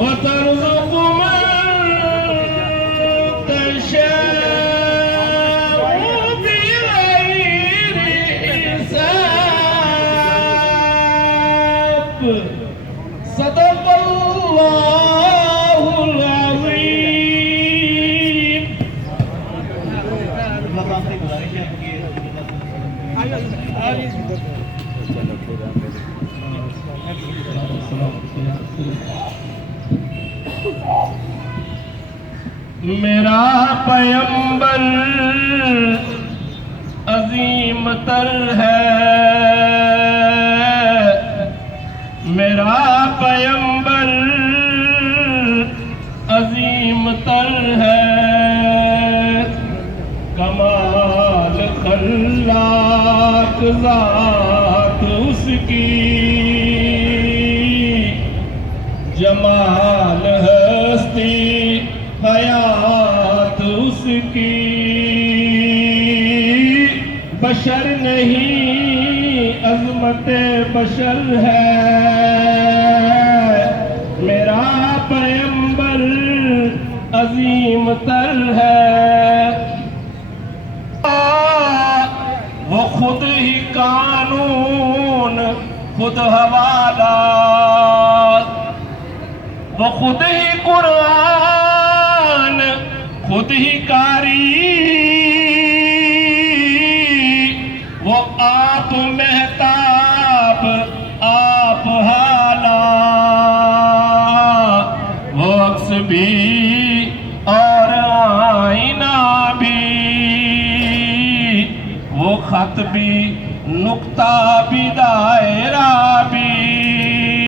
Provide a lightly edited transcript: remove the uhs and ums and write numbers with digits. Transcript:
وترزق من تشاء بغير حساب صدق الله العظيم. میرا پیمبر عظیم تر ہے، میرا پیمبر عظیم تر ہے، کمال خلاق ذات اس کی، جمال ہستی حیات اس کی، بشر نہیں عظمت بشر ہے، میرا پیمبر عظیم تر ہے، وہ خود ہی قانون خود حوالات، وہ خود ہی قرآن خود ہی کاری، وہ آپ مہتاب آپ حالات، وہ عکس بھی اور آئینہ بھی، وہ خط بھی نقطہ بھی دائرہ